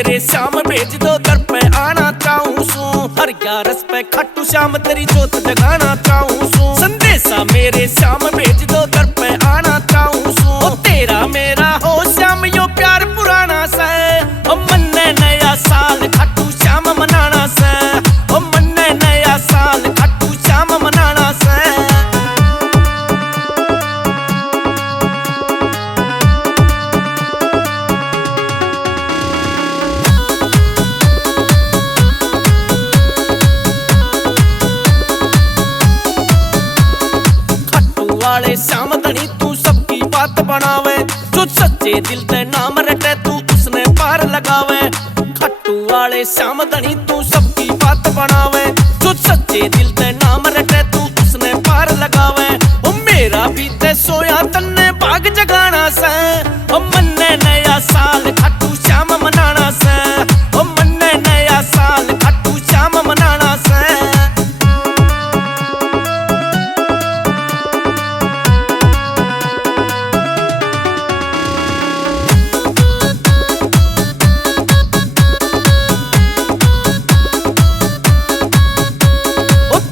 मेरे श्याम भेज दो दर पे आना चाहूं सू। हर 11 पे खट्टू श्याम तेरी जोत जगाना चाहूं सू। संदेशा मेरे श्याम भेज दो दर पे आना चाहूं सू। ओ तेरा मेरा हो श्याम यो प्यार पुराना सा। ओ मन्ने नया साल खट्टू श्याम मनाना सा। ओ मन्ने नया साल खट्टू श्याम मनाना सा। वाले श्याम धनी तू सबकी बात बनावे। जो सच्चे दिल ते नाम रटे तू उसने पार लगावे। खट्टू वाले श्याम धनी तू सबकी बात बनावे। जो सच्चे दिल ते नाम रटे तू उसने पार लगावे। ओ मेरा भी ते सोया तन्ने भाग जगाना से। ओ मन्ने नया साल खट्टू श्याम मनाना से। ओ मन्ने नया साल खट्टू श्याम मनाना से।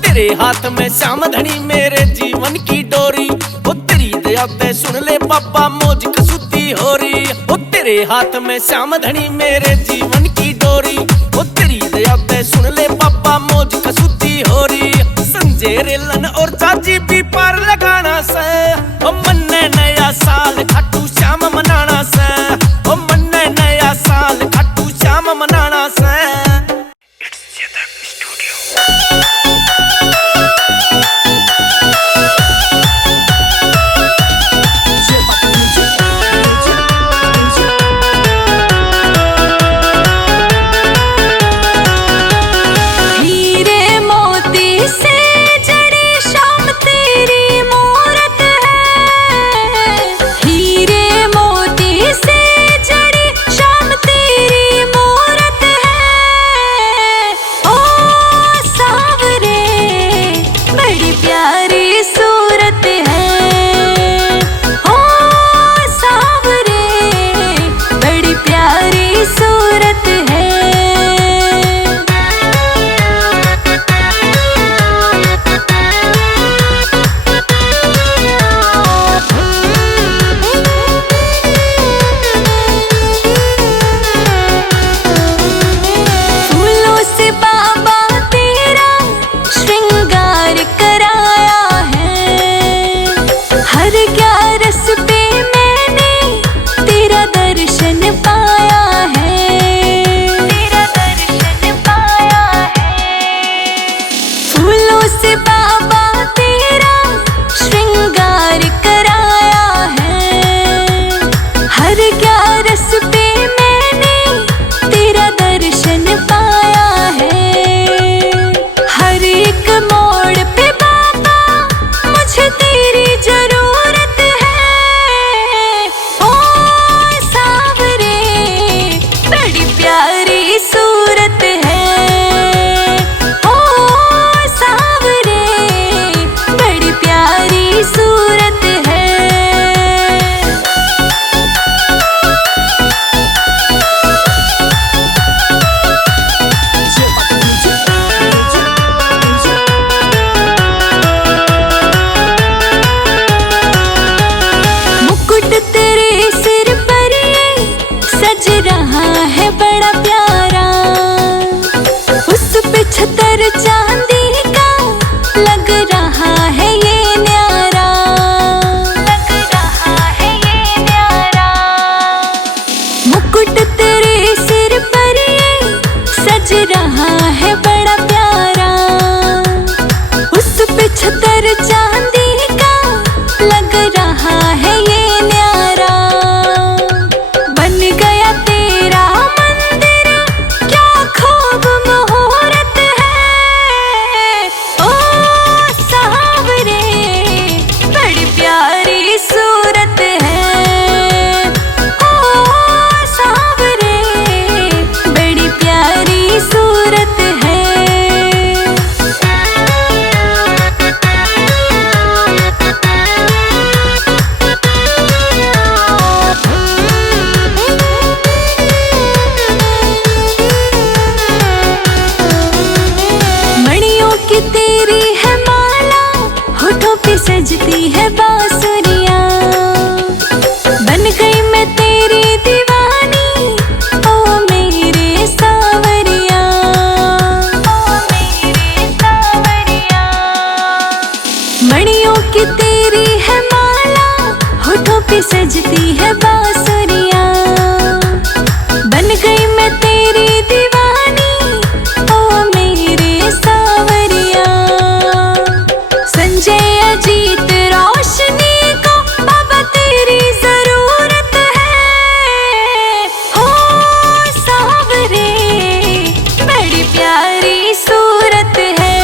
तेरे हाथ में श्याम धनी मेरे जीवन की डोरी। ओ तेरी दया ते सुन ले पापा मौज कसूती हो रही। ओ तेरे हाथ में श्याम धनी मेरे जीवन की डोरी। ओ तेरी दया ते सुन ले पापा मौज कसूती हो रही। संजय रेलन और चाची भी पार लगाना से। ओ मन्ने नया साल खट्टू श्याम मनाना से। ओ मन्ने नया साल खट्टू श्याम मनाना से। सजती है बांसुरियां। बन गई मैं तेरी दीवानी, ओ मेरे सांवरिया, ओ मेरे सांवरिया। मणियों की तेरी है माला, होठों पे सजती है बांसुरियां। बन गई मैं तेरी दीवानी, ओ मेरे सांवरिया। संजय अजीत रोशनी को अब तेरी जरूरत है। ओ सांवरे बड़ी प्यारी सूरत है।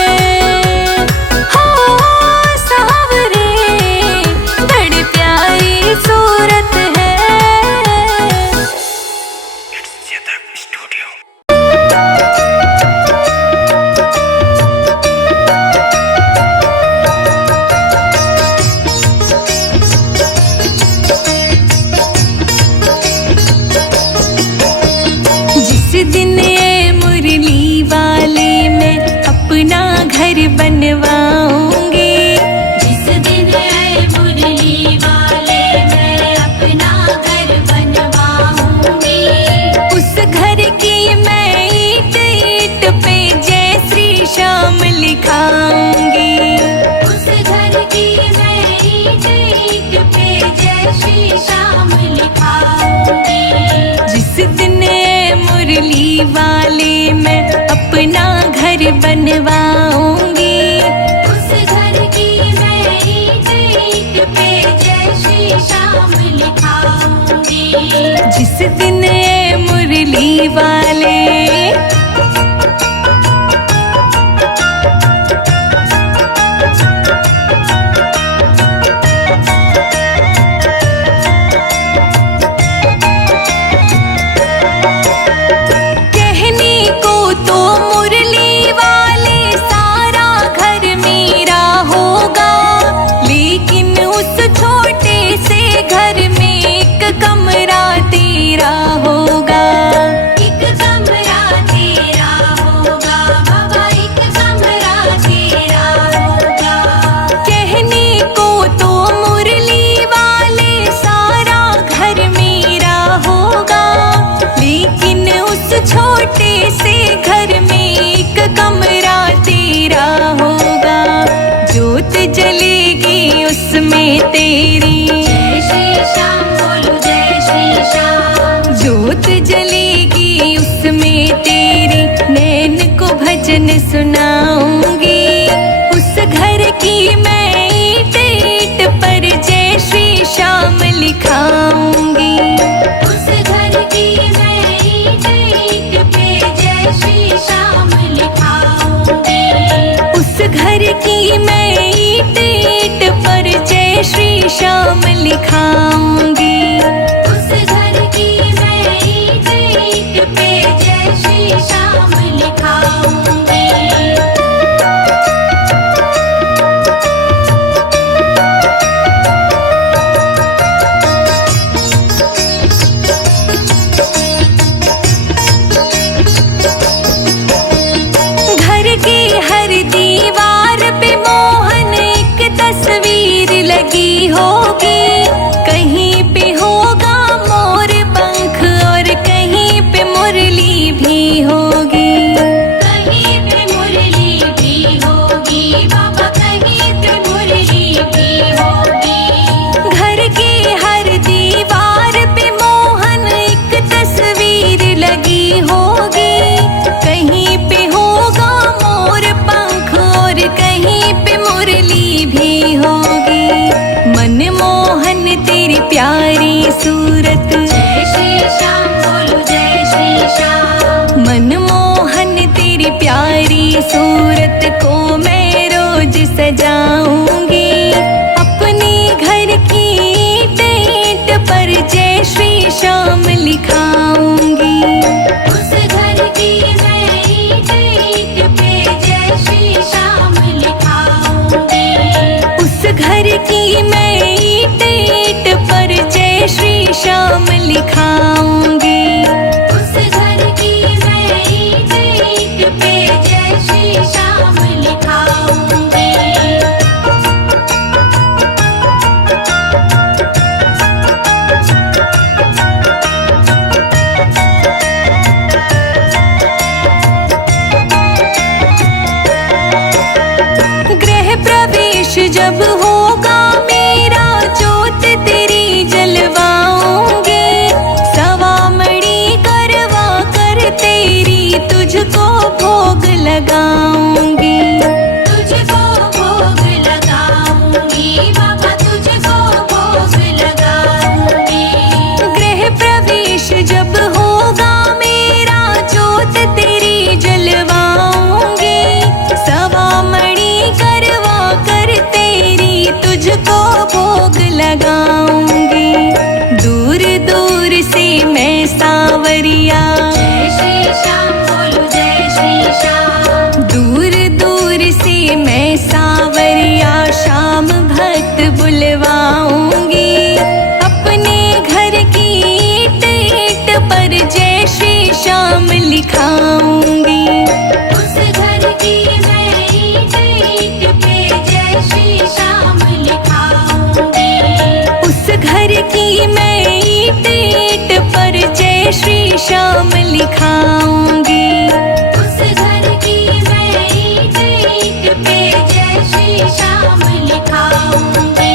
हो सांवरे बड़ी प्यारी सूरत है। जिस दिन ये मुरली वाले मैं अपना घर बनवाऊंगी, जिस दिन ये मुरली वाले मैं अपना घर बनवाऊंगी, उस घर की मैं ईंट ईंट पे जय श्री श्याम लिखाऊंगी। उस घर की मैं ईंट ईंट पे जय श्री श्याम लिखाऊंगी। जिस दिन मुरली वाले मैं अपना घर बनवाऊंगी, उस घर की मैं ईंट ईंट पे जय श्री श्याम लिखाऊंगी। जिस दिन मुरली वाले कमरा तेरा होगा, एक कमरा तेरा होगा बाबा, एक कमरा तेरा होगा। कहने को तो मुरली वाले सारा घर मेरा होगा, लेकिन उस छोटे से घर में एक कमरा तेरा होगा। जोत जलेगी उसमें तेरी, जय श्री श्याम बोलो जय श्री श्याम। जोत जलेगी उसमें तेरी, नैन को भजन सुनाऊंगी। उस घर की मैं ईंट ईंट पर जय श्री श्याम लिखाऊंगी। उस घर की मैं ईंट ईंट पे जय श्री श्याम लिखाऊंगी। उस घर की मैं ईंट ईंट पर जय श्री श्याम लिखाऊंगी। उस घर की मैं ईंट ईंट पे जय श्री श्याम लिखाऊंगी। घर की हर दीवार पे मोहन एक तस्वीर लगी होगी। कहीं पे होगा मोर पंख और कहीं पे मुरली भी होगी। कहीं पे मुरली भी होगी बाबा, कहीं पे मुरली भी होगी। घर की हर दीवार पे मोहन एक तस्वीर लगी होगी। कहीं पे होगा मोर पंख और कहीं पे मुरली भी होगी। मनमोहन तेरी प्यारी सूरत, जय श्री श्याम बोलो जय श्री श्याम। मनमोहन तेरी प्यारी सूरत को मैं रोज सजाऊंगी। अपने घर की ईंट ईंट पर जय श्री श्याम लिखाऊंगी। उस घर की मैं ईंट ईंट पे जय श्री श्याम लिखाऊंगी। उस घर की मैं ईंट ईंट पर जय श्री श्याम लिखाऊंगी। उस घर की मैं ईंट ईंट पे जय श्री श्याम लिखाऊंगी। लिखाऊंगी। उस घर की मैं ईंट ईंट पे जय श्री श्याम लिखाऊंगी।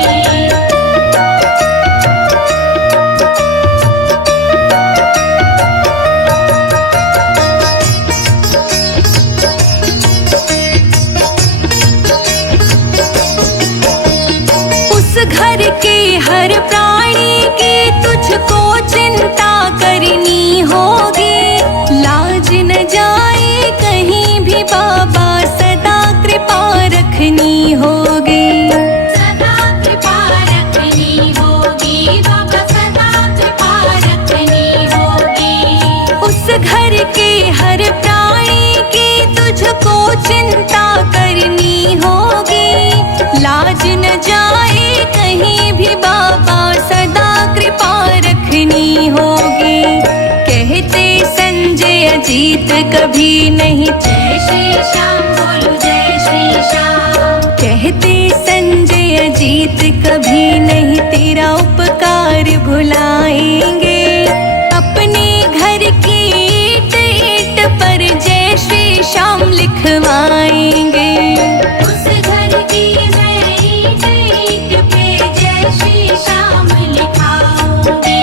उस घर के हर प्राणी की तुझको चिंता करनी होगी। लाज न जाए कहीं भी बाबा, सदा कृपा रखनी होगी। सदा कृपा रखनी होगी बाबा, सदा कृपा रखनी होगी। उस घर के हर प्राणी की तुझको चिंता करनी होगी। लाज न जाए कहीं भी बाबा, सदा कृपा रखनी होगी। कहते संजय अजीत कभी नहीं, जय श्री श्याम बोलो जय श्री श्याम। कहते संजय अजीत कभी नहीं तेरा उपकार भुलाएंगे। अपने घर की ईंट ईंट पर जय श्री श्याम लिखवाएंगे। उस घर की मैं ईंट ईंट पे जय श्री श्याम लिखाऊंगी।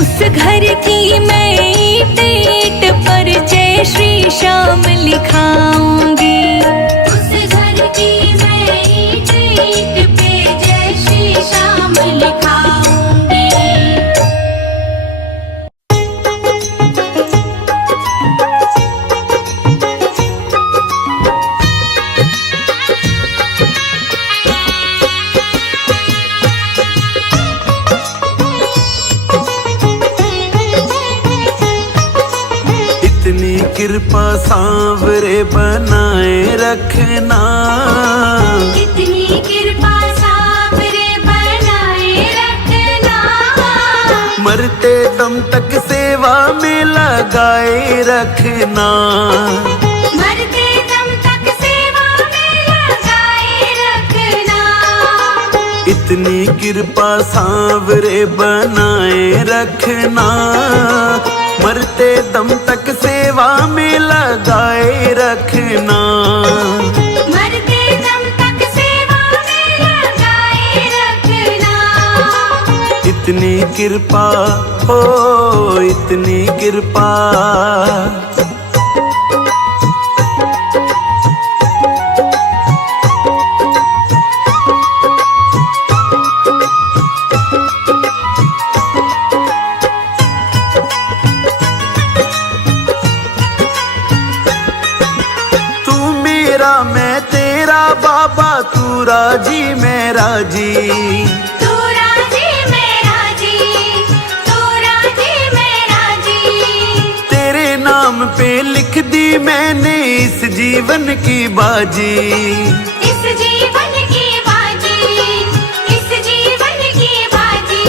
उस घर की मैं ईंट ईंट पर जय श्री श्याम लिखाऊंगी। उस घर की मैं ईंट ईंट पे जय श्री श्याम लिखाऊंगी। इतनी कृपा सांवरे बनाए रखना। इतनी कृपा सांवरे बनाए रखना। मरते दम तक सेवा में लगाए रखना। मरते दम तक सेवा में लगाए रखना। इतनी कृपा सांवरे बनाए रखना। मरते दम तक सेवा में लगाए रखना। मरते दम तक सेवा में लगाए रखना। इतनी कृपा हो, इतनी कृपा। तू मेरा मैं तेरा बाबा, तू राजी मैं राजी। तू राजी मैं राजी, तू राजी मैं राजी। तेरे नाम पे लिख दी मैंने इस जीवन की बाजी। इस जीवन की बाजी, इस जीवन की बाजी।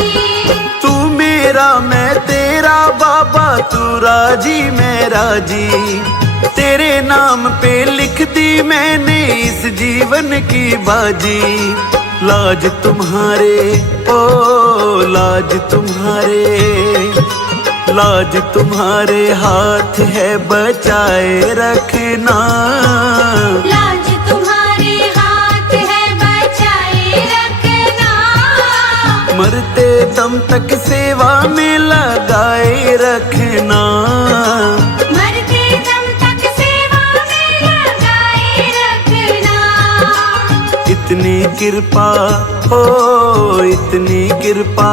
तू मेरा मैं तेरा बाबा, तू राजी मैं राजी। तेरे नाम पे लिख दी मैंने इस जीवन की बाजी। लाज तुम्हारे ओ लाज तुम्हारे, लाज तुम्हारे हाथ है बचाए रखना। लाज तुम्हारे हाथ है बचाए रखना। मरते दम तक सेवा में लगाए रखना। मरते दम तक सेवा में लगाए रखना। इतनी कृपा हो, इतनी कृपा।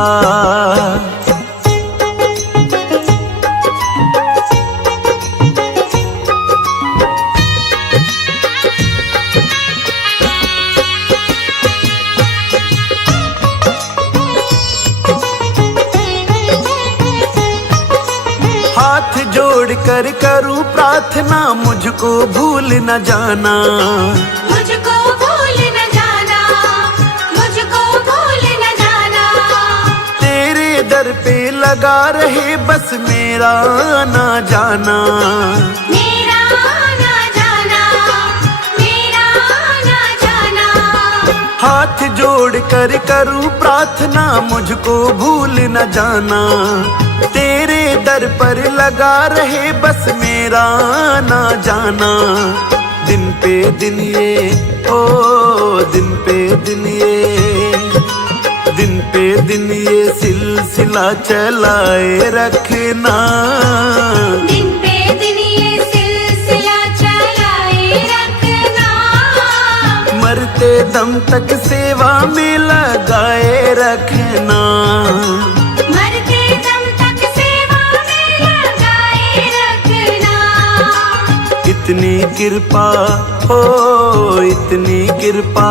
हाथ जोड़ कर करूं प्रार्थना, मुझको भूल न जाना। मुझको भूल न जाना, मुझको भूल न जाना। तेरे दर पे लगा रहे बस मेरा ना जाना। मेरा ना जाना, मेरा ना जाना। हाथ जोड़ कर करूं प्रार्थना, मुझको भूल न जाना। तेरे दर पर लगा रहे बस मेरा आना जाना। दिन पे दिन ये ओ दिन पे दिन ये, दिन पे दिन ये सिलसिला चलाए रखना। दिन पे दिन ये सिलसिला चलाए रखना। मरते दम तक सेवा में लगाए रखना। मरते दम तक सेवा में लगाए रखना। इतनी कृपा हो इतनी कृपा।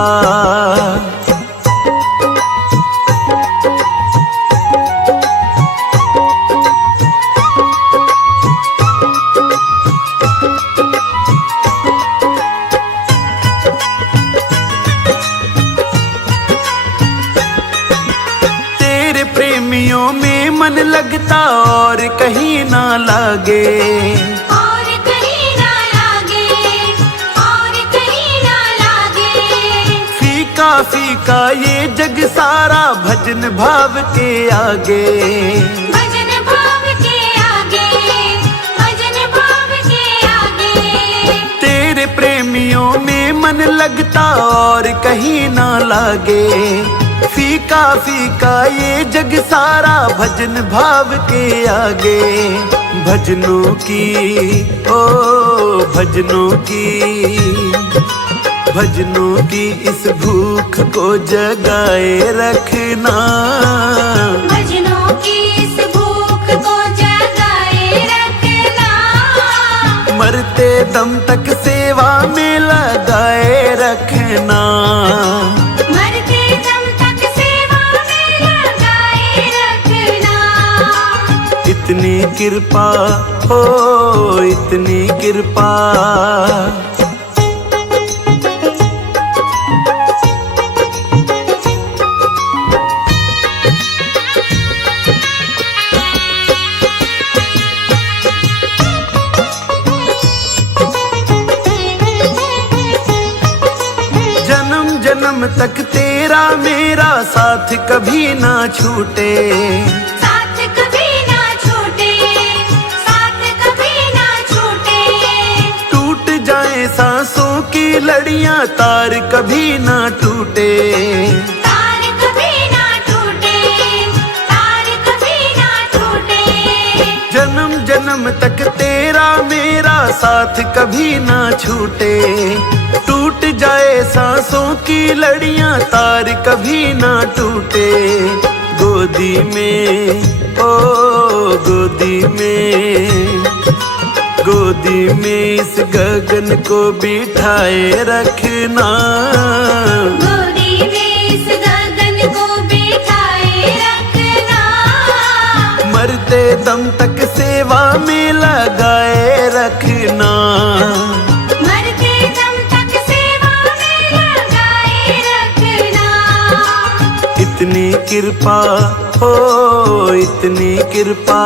तेरे प्रेमियों में मन लगता और कहीं ना लागे। और कहीं ना लागे, और कहीं ना लागे। फीका फीका ये जग सारा भजन भाव के आगे। भजन भाव के आगे, भजन भाव के आगे। तेरे प्रेमियों में मन लगता और कहीं ना लागे। फीका फीका ये जग सारा भजन भाव के आगे। भजनों की ओ भजनों की, भजनों की इस भूख को जगाए रखना। भजनों की इस भूख को जगाए रखना। मरते दम तक सेवा में लगाए रखना। मरते दम तक सेवा में लगाए रखना। इतनी कृपा हो इतनी कृपा। जन्म जन्म तक तेरा मेरा साथ कभी ना छूटे। साथ कभी ना छूटे, साथ कभी ना छूटे। टूट जाए सांसों की लड़ियां तार कभी ना टूटे। तार कभी ना टूटे, तार कभी ना टूटे। जन्म जन्म तक तेरा मेरा साथ कभी ना छूटे। टूट जाए सांसों की लड़ियां तार कभी ना टूटे। गोदी में ओ गोदी में, गोदी में इस गगन को बिठाए रखना। गोदी में इस गगन को बिठाए रखना। मरते दम तक सेवा में लगाए रखना। मरते दम तक सेवा में लगाए रखना। इतनी कृपा हो इतनी कृपा।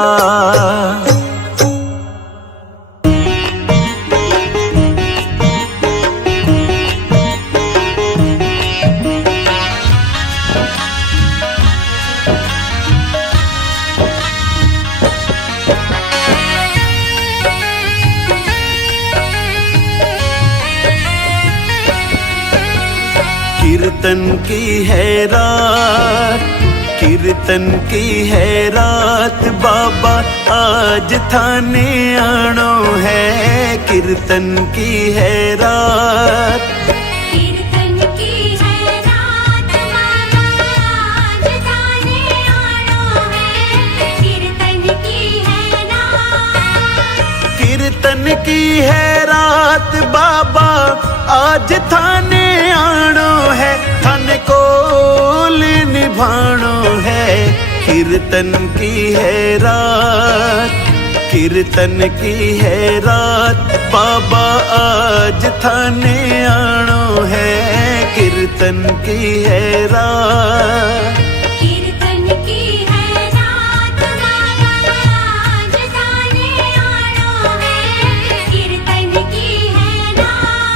कीर्तन की है रात, कीर्तन की है रात बाबा आज थाने आनो है। कीर्तन की है रात, कीर्तन की है रात बाबा आज थाने आनो है। कीर्तन की है रात। कीर्तन की है रात बाबा आज थाने आनो है। थाने कोल निभानो है। कीर्तन की है रात, कीर्तन की है रात बाबा आज थाने आनो है। कीर्तन की है रात। कीर्तन की है रात बाबा आज थाने आनो है। कीर्तन की है रात।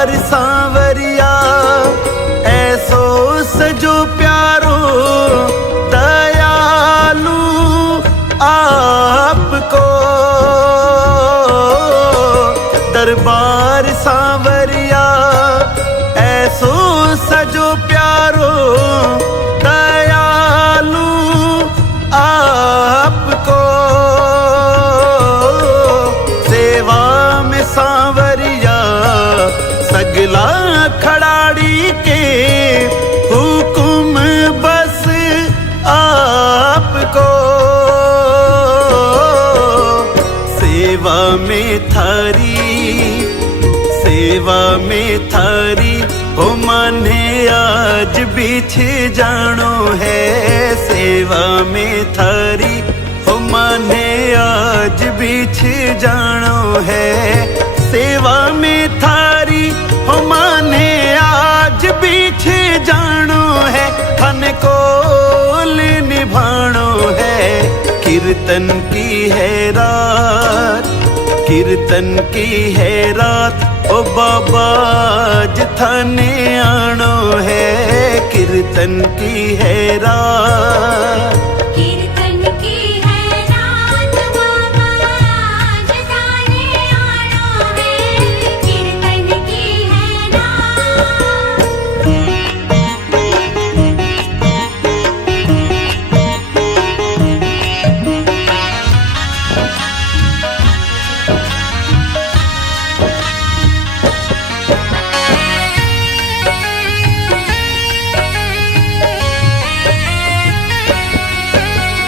दरबार सांवरिया ऐसो सजो प्यारो दयालु आपको। दरबार सांवरिया ऐसो सजो प्यारो दयालु आपको। सेवा में सांवरिया सगला खड़ाड़ी के हुकुम बस आपको। सेवा में थारी हो माने आज बीछ जानो है। सेवा में थारी हो माने आज बीछ जानो है। सेवा में थारी हो माने आज बीछ जानो है। खन कोल निभानो है। कीर्तन की है रात, कीर्तन की है रात ओ बाबा आज थाने आनो है। कीर्तन की है रात, कीर्तन की है रात बाबा आज थाने आनो है। कीर्तन की है रात।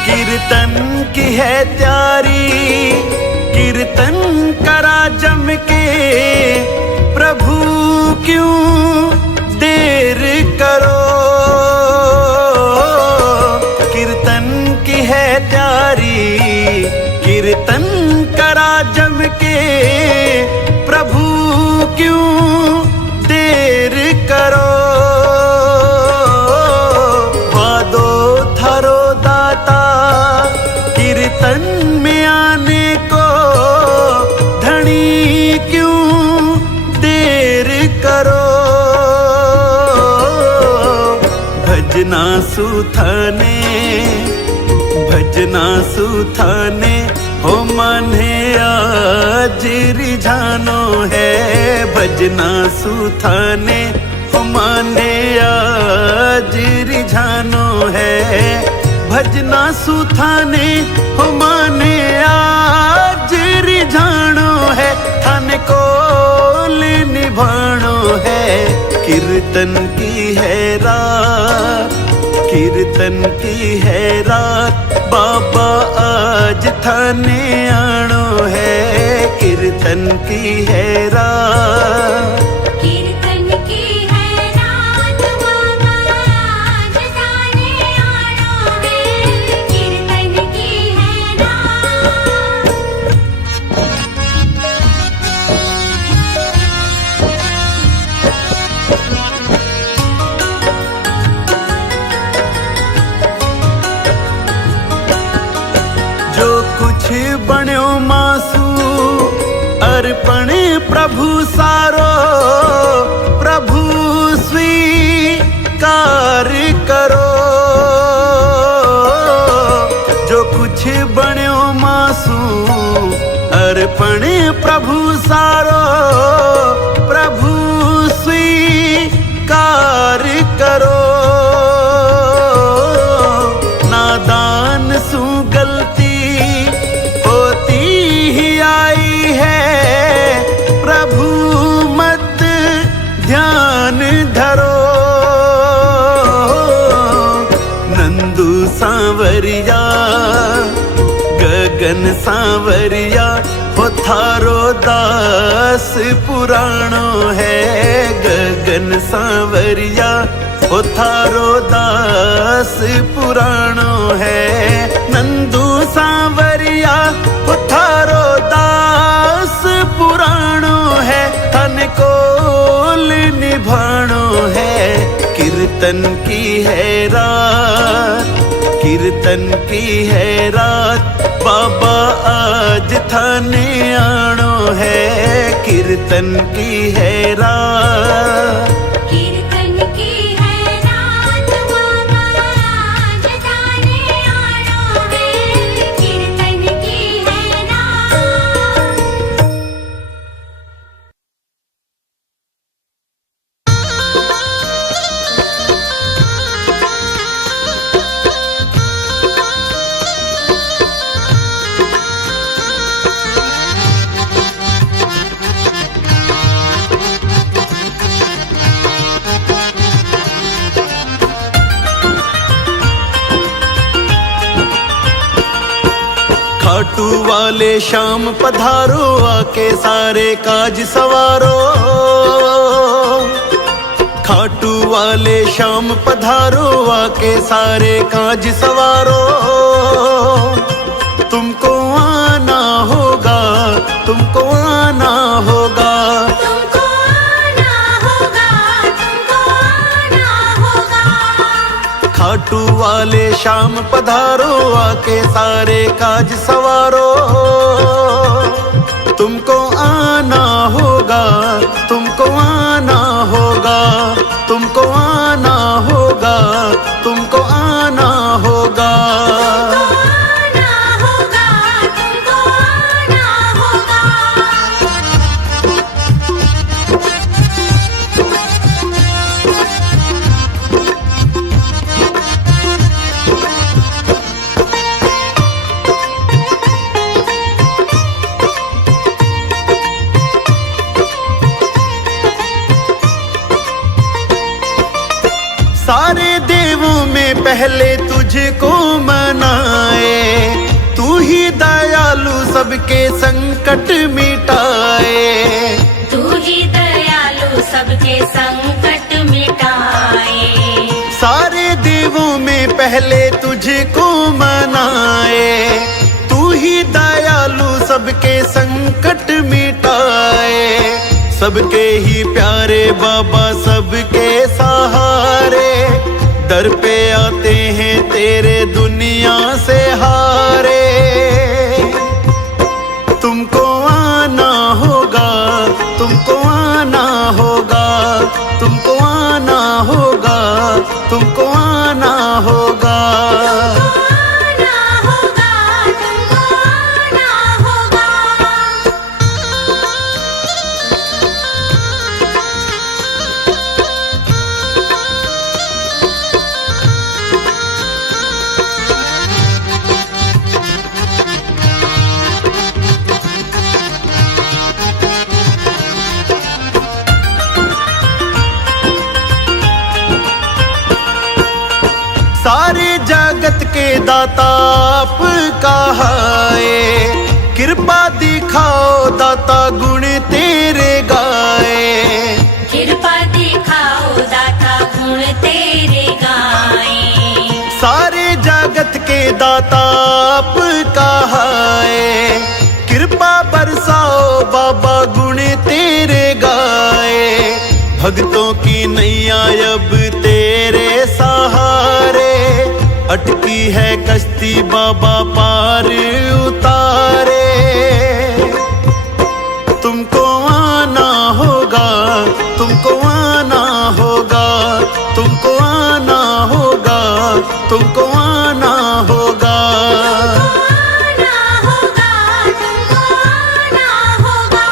कीर्तन की है त्यारी, कीर्तन करा जम के। प्रभु क्यों देर करो। कीर्तन की है त्यारी, कीर्तन करा जम के। प्रभु क्यों देर करो। वादो थारो दाता कीर्तन में आने को। धनी क्यों देर करो। भजना सुथाने, भजना सुथाने हो माने आज रिझानो है। भजना सुथाने हो माने आज रिझानो है। भजना सुथाने हो माने आज रिझानो है। थान कोल निभानो है। कीर्तन की है रात, कीर्तन की है रात बाबा आज थाने आनो है। कीर्तन की है रात, कीर्तन की है रात बाबा आज थाने आनो है। कीर्तन की है रात। जो कुछ बण्यो मासू अर्पण प्रभु सारो। प्रभु स्वीकार करो। जो कुछ बण्यो मासू अर्पण प्रभु सारो। प्रभु स्वीकार करो। नादान सु गलती होती ही आई है। प्रभु मत ध्यान धरो। नंदू सांवरिया गगन सांवरिया हो थारो दास पुराणो है। गगन सांवरिया हो थारो दास पुराणो है। नंदू सांवरिया हो थारो दास पुराणो है। थन कोल निभाणो है। कीर्तन की है रात, कीर्तन की है रात, बाबा आज थाने आनो है, कीर्तन की है रात। कीर्तन की है रात, बाबा आज थाने आना है, कीर्तन की है रात। खाटू वाले शाम पधारो, आके सारे काज सवारो। खाटू वाले शाम पधारो, आके सारे काज सवारो। तुमको आना होगा, तुमको आना होगा, तुमको आना होगा, तुमको आना होगा। खाटू वाले शाम पधारो, आके सारे काज सवारो। तुमको आना होगा, तुमको आना होगा, तुमको आना होगा, तुमको आना होगा। आना होगा, तुमको आना होगा। सारे देवों में पहले तुझको मनाए, तू ही दयालु सबके संकट मिटाए। तू ही दयालु सबके संकट मिटाए। सारे देवों में पहले तुझको मनाए, तू ही दयालु सबके संकट मिटाए। सबके ही प्यारे बाबा, सबके सहारे, दर पे आते हैं तेरे दुनिया से हारे। तुमको आना होगा, तुमको आना होगा, तुमको आना होगा, तुमको आना होगा। आना होगा, तुमको आना होगा। सारे जगत के दाता आप कहाए, कृपा दिखाओ दाता गुण तेरे गाए। कृपा दिखाओ दाता गुण तेरे गाए। सारे जगत के दाता आप कहाए, कृपा बरसाओ बाबा गुण तेरे गाए। भक्तों की नैया अब तेरे सहारे, अटकी है कश्ती बाबा पार उतारे। तुमको आना होगा, तुमको आना होगा, तुमको आना होगा, तुमको आना होगा। आना होगा, तुमको आना होगा।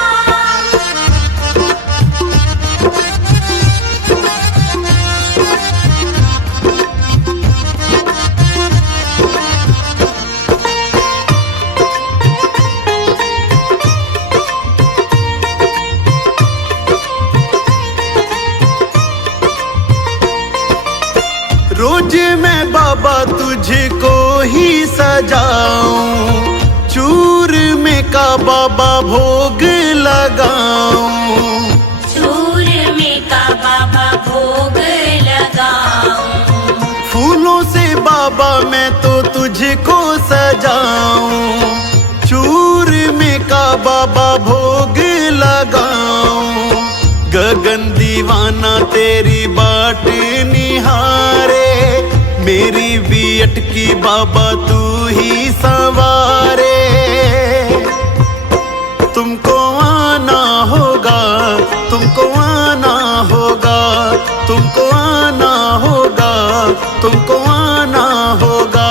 रोज मैं बाबा तुझको ही सजाऊं, चूर में का बाबा भोग लगाऊं। चूर में का बाबा भोग लगाऊं। फूलों से बाबा मैं तो तुझको सजाऊं, चूर में का बाबा भोग लगाऊं। गगन दीवाना तेरी बाट निहारे, मेरी भी अटकी बाबा तू ही संवारे। तुमको आना होगा, तुमको आना होगा, तुमको आना होगा, तुमको आना होगा।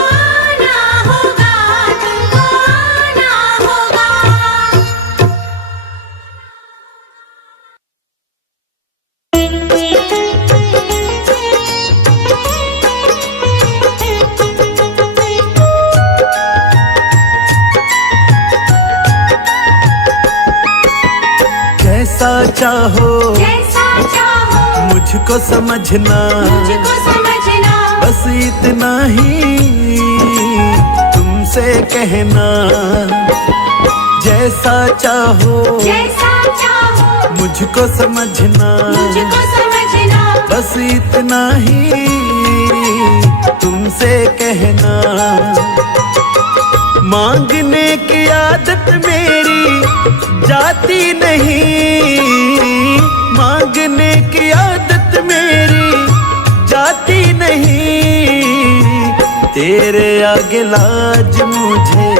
आना होगा, तुमको आना होगा। जैसा चाहो जैसा चाहो मुझको समझना, मुझको समझना, बस इतना ही तुमसे कहना। जैसा चाहो जैसा चाहो मुझको समझना, मुझको समझना, बस इतना ही तुमसे कहना। मांगने की आदत मेरी जाती नहीं, मांगने की आदत मेरी जाती नहीं। तेरे आगे लाज मुझे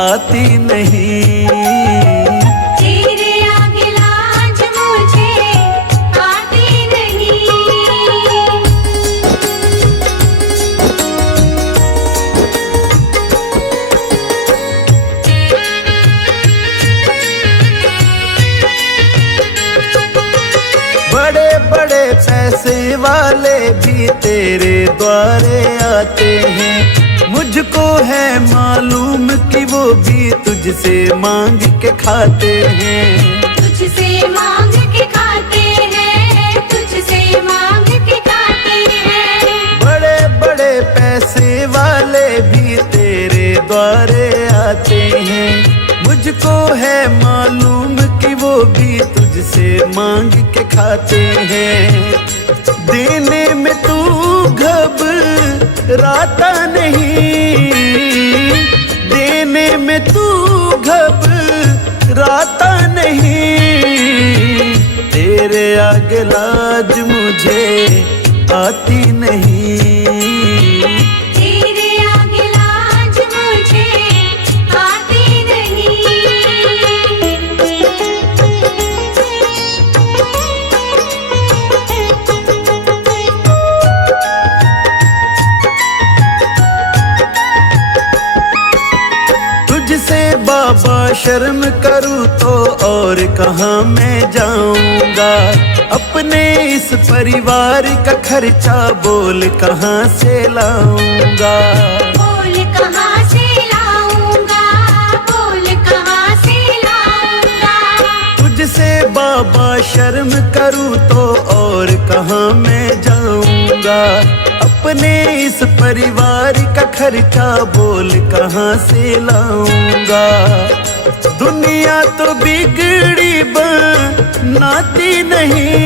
आती नहीं। तेरे आगे लाज मुझे आती नहीं। बड़े बड़े पैसे वाले भी तेरे द्वारे आते हैं। मुझको है मालूम कि वो भी तुझसे मांग के खाते हैं। तुझसे मांग के खाते हैं, तुझसे मांग के खाते हैं। बड़े बड़े पैसे वाले भी तेरे द्वारे आते हैं। मुझको है मालूम कि वो भी तुझसे मांग के खाते हैं। देने में तू घबराता नहीं, देने में तू घबराता नहीं। तेरे आगे लाज मुझे आती नहीं। तेरे आगे लाज मुझे आती नहीं। तुझसे बाबा शर्म करूँ तो और कहाँ मैं जाऊंगा। अपने इस परिवार का खर्चा बोल कहाँ से लाऊंगा। बोल कहाँ से लाऊंगा, बोल कहाँ से लाऊंगा। तुझसे बाबा शर्म करूँ तो और कहाँ मैं जाऊंगा। अपने इस परिवार का खर्चा बोल कहाँ से लाऊंगा। दुनिया तो बिगड़ी बनाती नहीं,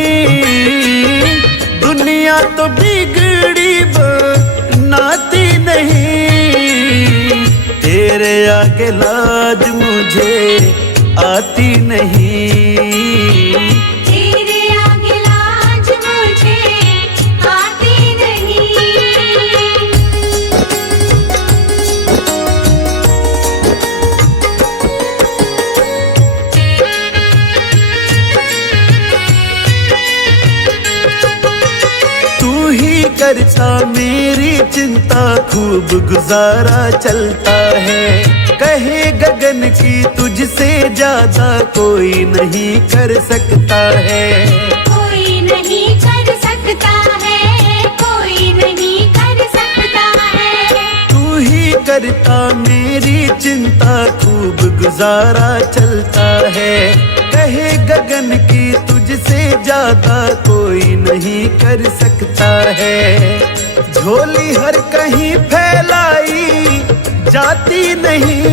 दुनिया तो बिगड़ी बनाती नहीं। तेरे आगे लाज मुझे आती नहीं। तेरे आगे लाज मुझे आती नहीं। तू ही करता मेरी चिंता, खूब गुजारा चलता है। कहे गगन की तुझसे ज्यादा कोई नहीं कर सकता है। कोई नहीं कर सकता है, कोई नहीं कर सकता है। तू ही करता मेरी चिंता, खूब गुजारा चलता है। कहे गगन की तुझसे ज्यादा कोई नहीं कर सकता है। झोली हर कहीं फैलाई जाती नहीं,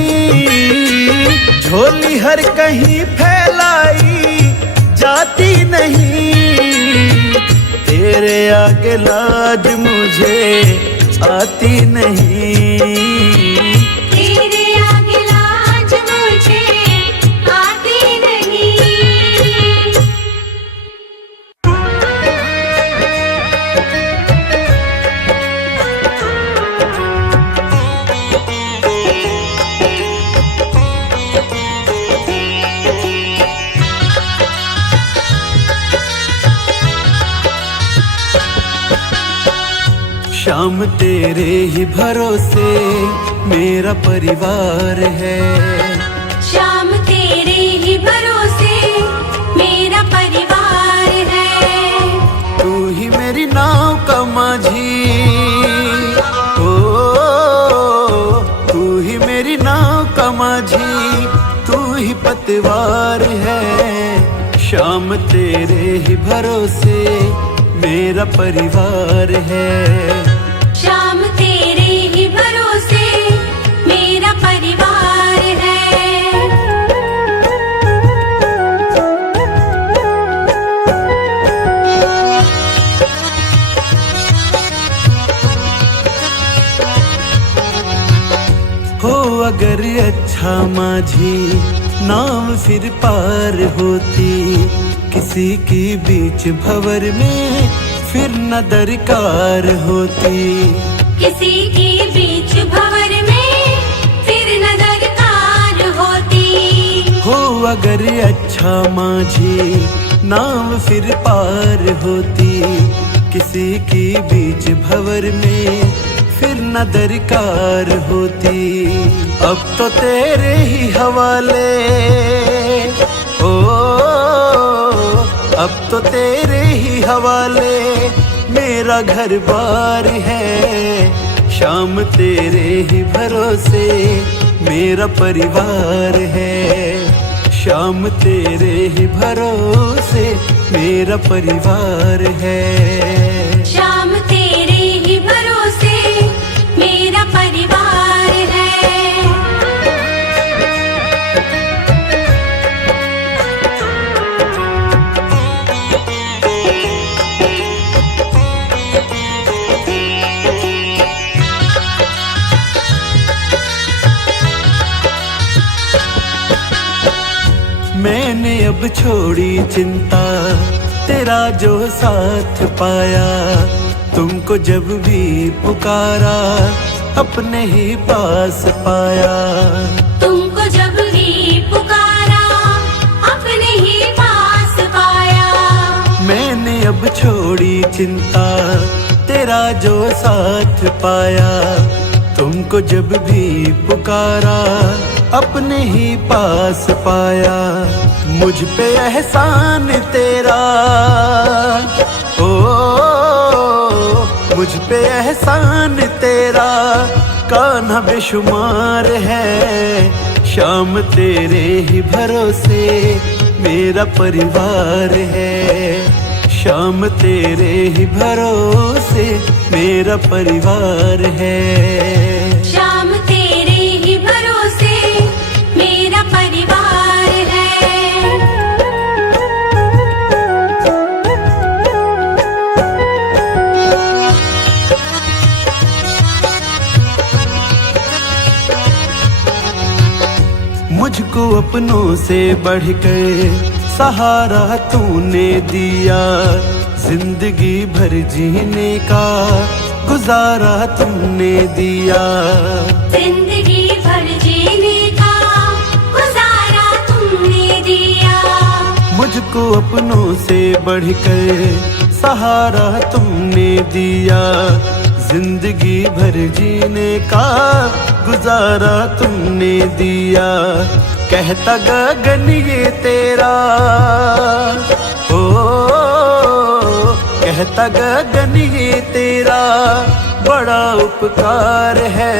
झोली हर कहीं फैलाई जाती नहीं। तेरे आगे लाज मुझे आती नहीं। तेरे आगे लाज मुझे आती नहीं। शाम तेरे ही भरोसे मेरा परिवार है। श्याम तेरे ही भरोसे मेरा परिवार है। तू ही मेरी नाव का माझी, ओ तू ही मेरी नाव का माझी, तू ही पतवार है। शाम तेरे ही भरोसे मेरा परिवार है। श्याम तेरे ही भरोसे मेरा परिवार है। हो अगर अच्छा माझी नाव फिर पार होती, किसी की बीच भंवर में फिर न दरकार होती। किसी की बीच भंवर में फिर न दरकार होती। हो अगर अच्छा माझी नाव फिर पार होती, किसी की बीच भंवर में फिर न दरकार होती। अब तो तेरे ही हवाले, ओ अब तो तेरे ही हवाले मेरा घर बार है। शाम तेरे ही भरोसे मेरा परिवार है। शाम तेरे ही भरोसे मेरा परिवार है। श्याम तेरे ही भरोसे मेरा परिवार है। मैंने अब छोड़ी चिंता, तेरा जो साथ पाया। तुमको जब भी पुकारा अपने ही पास पाया। तुमको जब भी पुकारा अपने ही पास पाया। मैंने अब छोड़ी चिंता, तेरा जो साथ पाया। तुमको जब भी पुकारा अपने ही पास पाया। मुझ पे एहसान तेरा, ओ मुझ पे एहसान तेरा कान्हा बेशुमार है। शाम तेरे ही भरोसे मेरा परिवार है। शाम तेरे ही भरोसे मेरा परिवार है। श्याम तेरे ही भरोसे मेरा परिवार है। मुझको अपनों से बढ़कर सहारा तूने दिया। जिंदगी भर जीने का गुजारा तुमने दिया। जिंदगी भर जीने का गुजारा तुमने दिया। मुझको अपनों से बढ़कर सहारा तुमने दिया। जिंदगी भर जीने का गुजारा तुमने दिया। कहता गगन ये तेरा, ओ कहता गगन ये तेरा बड़ा उपकार है।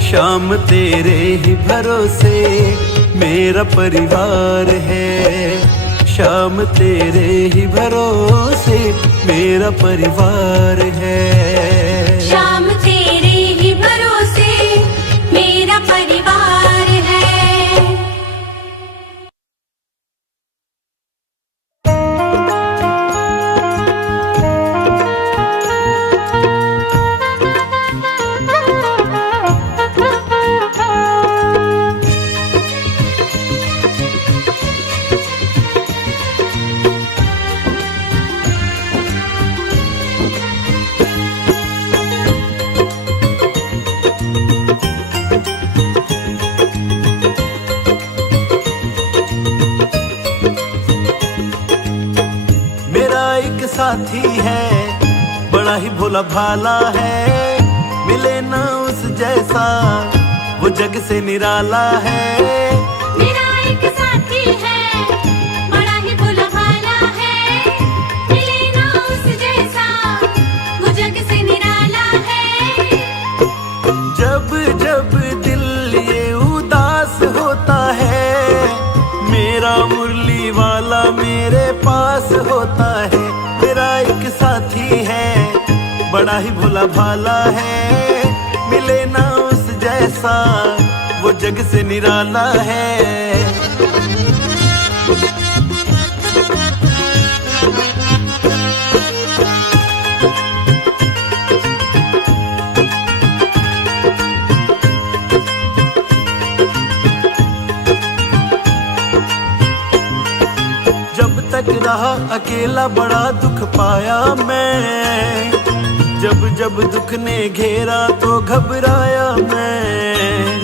शाम तेरे ही भरोसे मेरा परिवार है। शाम तेरे ही भरोसे मेरा परिवार है। श्याम तेरे ही भरोसे मेरा परिवार है। साथी है बड़ा ही भोला भोला भाला है, मिले ना उस जैसा वो जग से निराला है। मेरा एक साथी है, बड़ा ही भोला भाला है, मिले ना उस जैसा वो जग से निराला है। जब जब दिल ये उदास होता है, मेरा मुरली वाला मेरे पास होता है। मेरा एक साथी है, बड़ा ही भोला भाला है, मिले ना उस जैसा वो जग से निराला है। जब तक रहा अकेला बड़ा दुख पाया मैं, जब जब दुख ने घेरा तो घबराया मैं।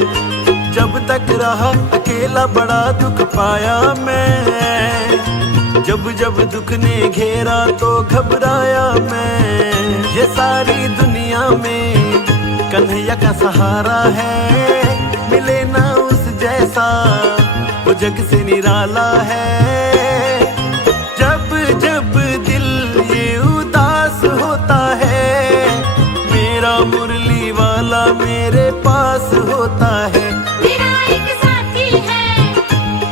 जब तक रहा अकेला बड़ा दुख पाया मैं, जब जब दुख ने घेरा तो घबराया मैं। ये सारी दुनिया में कन्हैया का सहारा है, मिले ना उस जैसा वो जग से निराला है। जब जब दिल ये उदास होता है, मेरा मुरली वाला मेरे पास होता है। मेरा एक साथी है,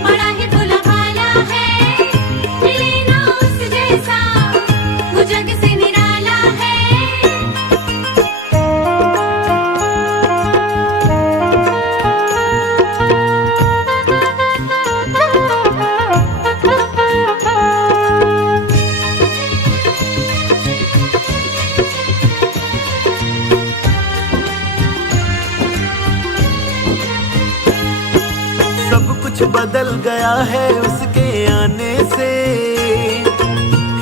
बड़ा ही भोला भाला है, मिले ना उस जैसा वो जग से निराला है। बदल गया है उसके आने से,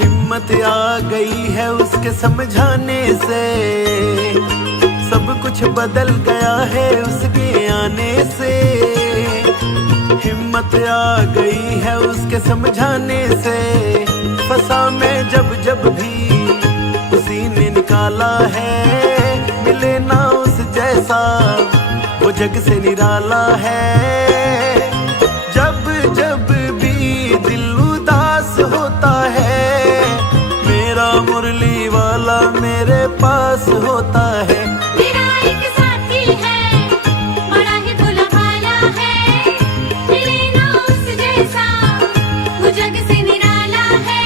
हिम्मत आ गई है उसके समझाने से। सब कुछ बदल गया है उसके आने से, हिम्मत आ गई है उसके समझाने से। फंसा मैं जब जब भी उसी ने निकाला है, मिले ना उस जैसा वो जग से निराला है। जब जब भी दिल उदास होता है, मेरा मुरली वाला मेरे पास होता है। मेरा एक साथी है, बड़ा ही भोला भाला है, मिले ना उस जैसा वो जग से निराला है।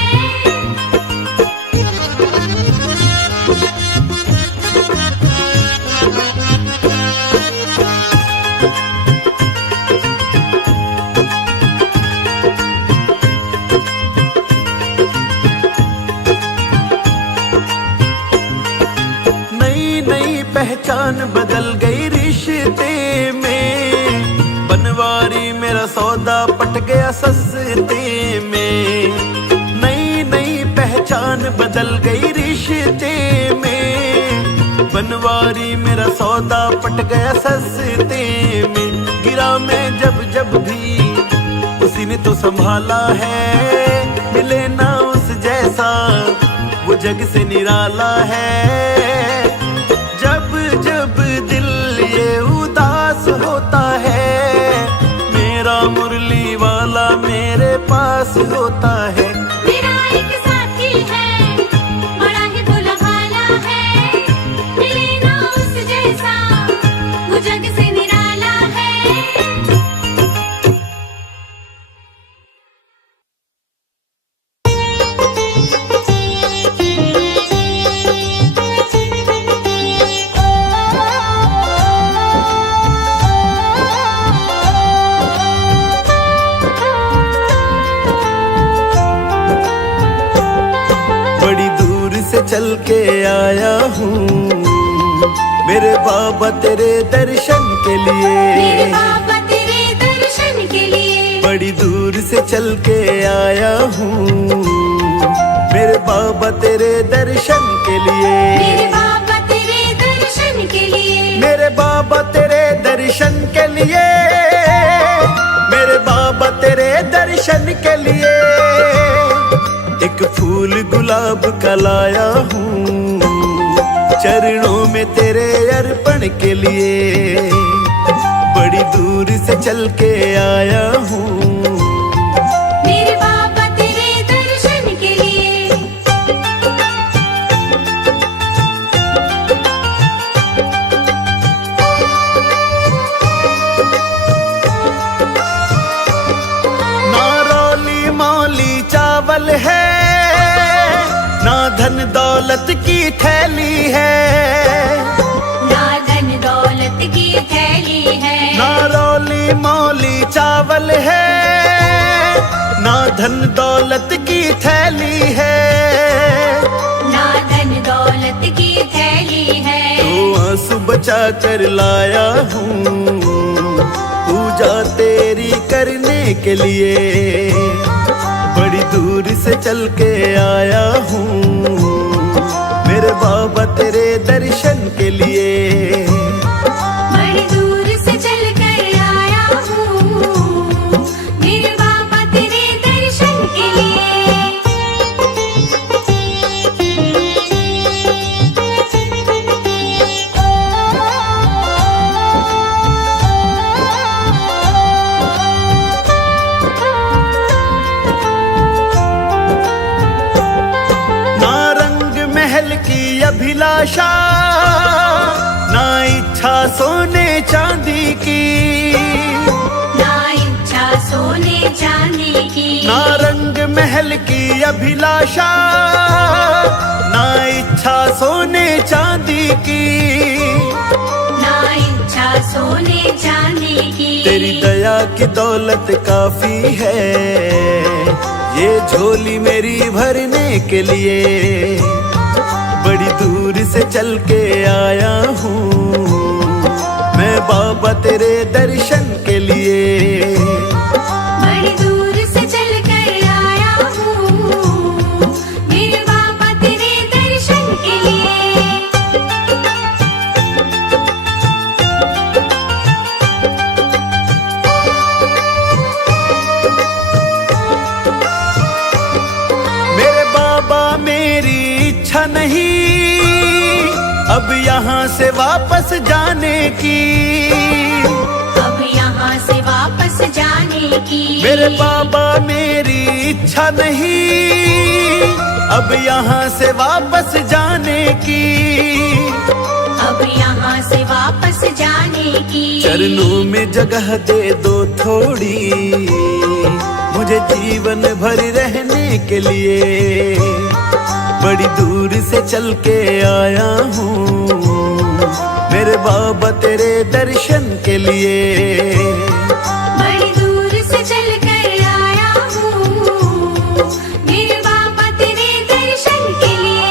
पहचान बदल गई रिश्ते में, बनवारी मेरा सौदा पट गया सस्ते में। नई नई पहचान बदल गई रिश्ते में, बनवारी मेरा सौदा पट गया सस्ते में। गिरा मैं जब जब भी उसी ने तो संभाला है, मिले ना उस जैसा वो जग से निराला है। जब जब दिल ये उदास होता है, मेरा मुरली वाला मेरे पास होता है। मेरा एक साथी है, बड़ा ही भोला भाला है, मिले ना उस जैसा वो जग से निराला है। चल के आया हूँ मेरे बाबा तेरे दर्शन के लिए, मेरे बाबा तेरे दर्शन के लिए। बड़ी दूर से चल के आया हूँ मेरे बाबा तेरे दर्शन के लिए, मेरे बाबा तेरे दर्शन के लिए, मेरे बाबा तेरे दर्शन के लिए, मेरे बाबा तेरे दर्शन के लिए। एक फूल गुलाब का लाया हूँ चरणों में तेरे अर्पण के लिए बड़ी दूर से चल के आया हूँ। मेरे बाबा तेरे दर्शन के लिए। ना रोली मौली चावल है, ना धन दौलत की थैली है, ना धन दौलत की थैली है, ना रोली मौली चावल है, ना धन दौलत की थैली है, ना धन दौलत की थैली है। तो आंसू बचा कर लाया हूँ पूजा तेरी करने के लिए, बड़ी दूर से चल के आया हूँ मेरे बाबा तेरे दर्शन के लिए। बड़ी दूर से चल कर आया हूँ मेरे बाबा तेरे दर्शन के लिए। की अभिलाषा, ना इच्छा सोने चांदी की, ना इच्छा सोने चांदी की, ना रंग महल की अभिलाषा, ना इच्छा सोने चांदी की, ना इच्छा सोने चांदी की। तेरी दया की दौलत काफी है ये झोली मेरी भरने के लिए, बड़ी दूर से चल के आया हूँ मैं बाबा तेरे दर्शन के लिए। बड़ी दूर से चल कर आया हूँ मेरे बाबा तेरे दर्शन के लिए। मेरे बाबा मेरी इच्छा नहीं अब यहाँ से वापस जाने की, अब यहाँ से वापस जाने की। मेरे बाबा मेरी इच्छा नहीं अब यहाँ से वापस जाने की, अब यहाँ से वापस जाने की। चरणों में जगह दे दो थोड़ी मुझे जीवन भर रहने के लिए, बड़ी दूर से चल के आया हूँ मेरे बाबा तेरे दर्शन के लिए। बड़ी दूर से चल कर आया हूँ मेरे बाबा तेरे दर्शन के लिए।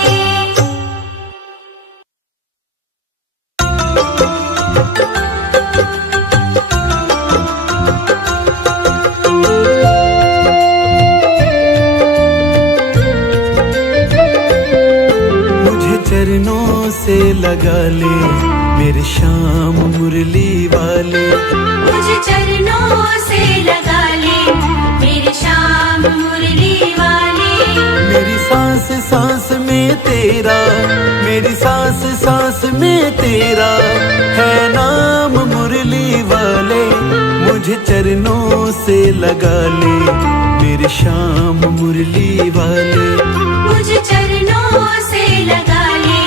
चरणों से लगा ले मेरे श्याम मुरली वाले, मुझे चरणों से लगा ले मेरे श्याम मुरली वाले। मेरी सांस सांस में तेरा, मेरी सांस सांस में तेरा है नाम मुरली वाले, मुझे चरणों से लगा ले मेरे श्याम मुरली वाले। मुझे चरणों से लगा ले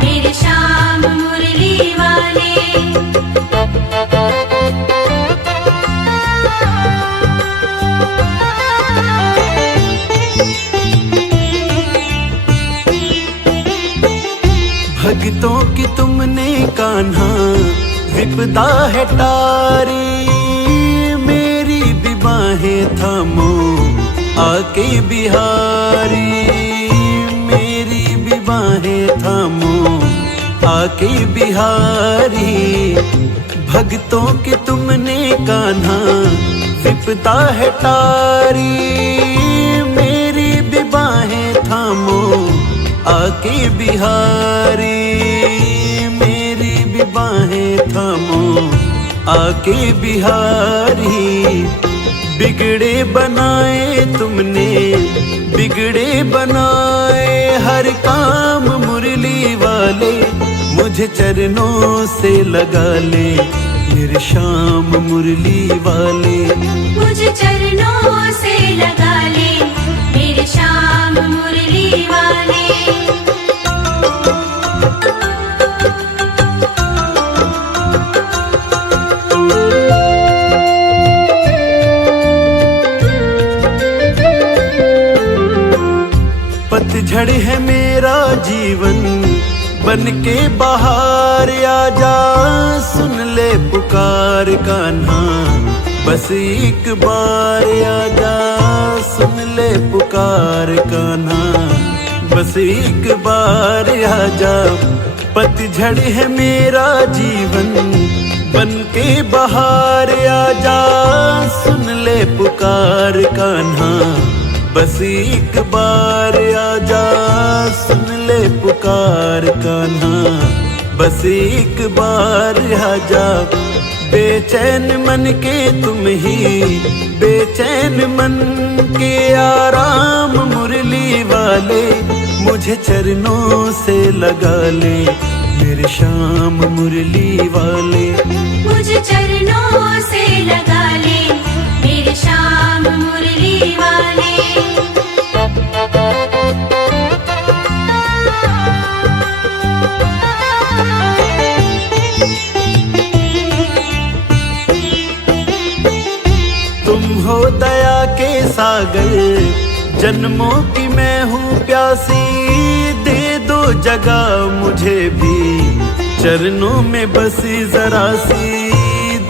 मेरे श्याम मुरली वाले। भक्तों की तुमने कान्हा विपदा है टारी, मेरी भी बाहें थामो आके बिहारी, मेरी भी बाहें थामो आके बिहारी। भक्तों की तुमने कान्हा विपदा है टारी, मेरी भी बाहें थामो आके बिहारी, मेरी भी बाहें थामो आके बिहारी। बिगड़े बनाए तुमने, बिगड़े बनाए हर काम मुरली वाले, मुझे चरणों से लगा ले मेरे श्याम मुरली वाले। मुझे चरणों से लगा ले मेरे श्याम मुरली वाले। पतझड़ है मेरा जीवन बन के बाहर आजा, सुन ले पुकार कान्हा बस एक बार आजा, सुन ले पुकार कान्हा बस एक बार आजा। पतझड़ है मेरा जीवन बन के बाहर आजा, सुन ले पुकार कान्हा बस एक बार आजा, सुन ले पुकार कान्हा बस एक बार आजा। बेचैन मन के तुम ही, बेचैन मन के आराम मुरली वाले, मुझे चरणों से लगा ले मेरे श्याम मुरली वाले। मुझे चरणों से लगा ले मेरे श्याम मुरली वाले। तुम हो दया के सागर, जन्मों की मैं हूँ प्यासी, दे दो जगह मुझे भी चरणों में बसी जरा सी,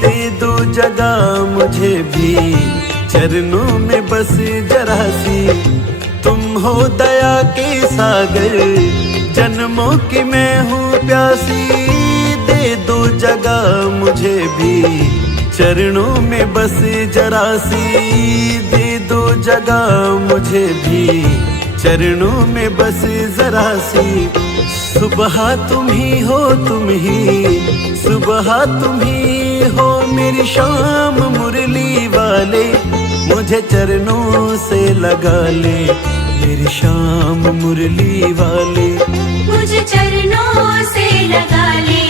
दे दो जगह मुझे भी चरणों में बसी जरा सी। तुम हो दया के सागर, जन्मों की मैं हूँ प्यासी, दे दो जगह मुझे भी चरणों में बस जरा सी, दे दो जगह मुझे भी चरणों में बस जरा सी। सुबह तुम ही हो, तुम ही सुबह तुम ही हो मेरी श्याम मुरली वाले, मुझे चरणों से लगा ले मेरी श्याम मुरली वाले। मुझे चरणों से लगा ले